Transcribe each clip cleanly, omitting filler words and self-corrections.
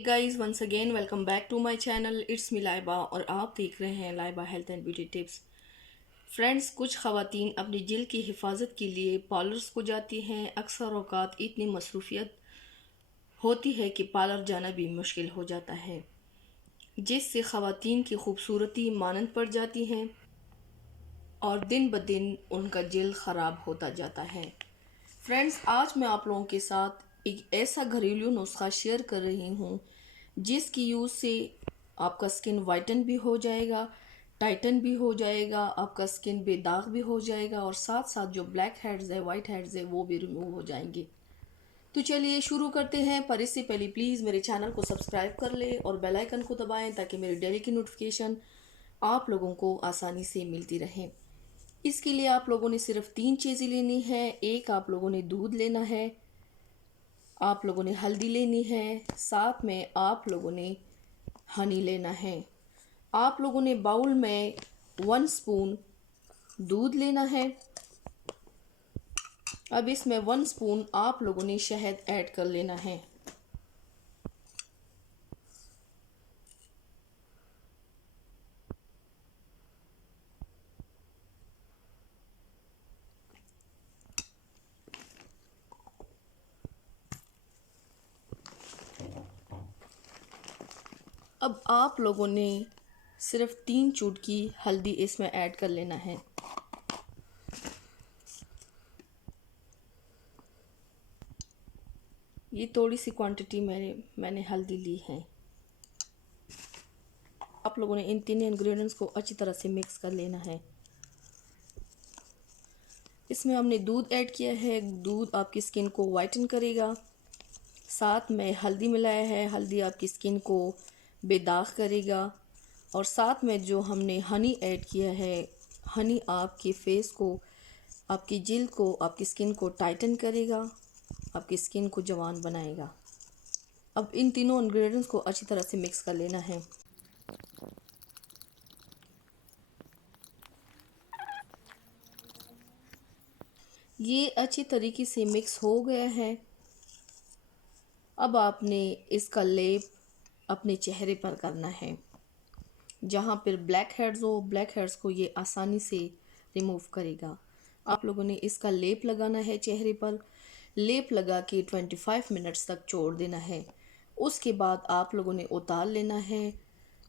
Guys once again welcome back to my channel. It's me Laiba और आप देख रहे हैं Laiba health and beauty tips. Friends, कुछ ख़वातीन अपनी जिल्द की हिफाजत के लिए पार्लर्स को जाती हैं। अक्सर औक़ात इतनी मसरूफियत होती है कि पार्लर जाना भी मुश्किल हो जाता है, जिससे ख़वातीन की खूबसूरती मानंद पड़ जाती हैं और दिन ब दिन उनका जिल्द ख़राब होता जाता है। फ्रेंड्स, आज मैं आप लोगों के साथ एक ऐसा घरेलू नुस्खा शेयर कर रही हूँ जिसकी यूज़ से आपका स्किन वाइटन भी हो जाएगा, टाइटन भी हो जाएगा, आपका स्किन बेदाग भी हो जाएगा और साथ साथ जो ब्लैक हेड्स है, वाइट हेड्स है, वो भी रिमूव हो जाएंगे। तो चलिए शुरू करते हैं। पर इससे पहले प्लीज़ मेरे चैनल को सब्सक्राइब कर ले और बेल आइकन को दबाएं ताकि मेरी डेली की नोटिफिकेशन आप लोगों को आसानी से मिलती रहे। इसके लिए आप लोगों ने सिर्फ 3 चीज़ें लेनी है। एक, आप लोगों ने दूध लेना है, आप लोगों ने हल्दी लेनी है, साथ में आप लोगों ने हनी लेना है। आप लोगों ने बाउल में 1 स्पून दूध लेना है। अब इसमें 1 स्पून आप लोगों ने शहद ऐड कर लेना है। अब आप लोगों ने सिर्फ 3 चुटकी हल्दी इसमें ऐड कर लेना है। ये थोड़ी सी क्वांटिटी मैंने हल्दी ली है। आप लोगों ने इन 3 इंग्रेडिएंट्स को अच्छी तरह से मिक्स कर लेना है। इसमें हमने दूध ऐड किया है। दूध आपकी स्किन को वाइटन करेगा। साथ में हल्दी मिलाया है, हल्दी आपकी स्किन को बेदाग करेगा। और साथ में जो हमने हनी ऐड किया है, हनी आपके फेस को, आपकी जिल्द को, आपकी स्किन को टाइटन करेगा, आपकी स्किन को जवान बनाएगा। अब इन तीनों इंग्रेडिएंट्स को अच्छी तरह से मिक्स कर लेना है। ये अच्छी तरीके से मिक्स हो गया है। अब आपने इसका लेप अपने चेहरे पर करना है। जहाँ पर ब्लैक हेड्स हो, ब्लैक हेड्स को ये आसानी से रिमूव करेगा। आप लोगों ने इसका लेप लगाना है चेहरे पर। लेप लगा के 25 मिनट्स तक छोड़ देना है। उसके बाद आप लोगों ने उतार लेना है।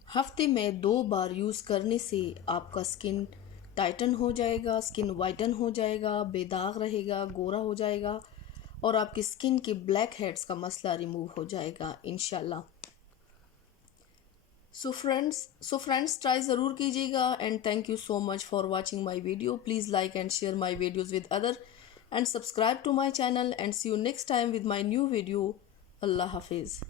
हफ्ते में 2 बार यूज़ करने से आपका स्किन टाइटन हो जाएगा, स्किन वाइटन हो जाएगा, बेदाग रहेगा, गोरा हो जाएगा और आपकी स्किन के ब्लैक हेड्स का मसला रिमूव हो जाएगा इंशाल्लाह। सो फ्रेंड्स ट्राई ज़रूर कीजिएगा and thank you so much for watching my video. Please like and share my videos with other and subscribe to my channel and see you next time with my new video. अल्लाह हाफिज़।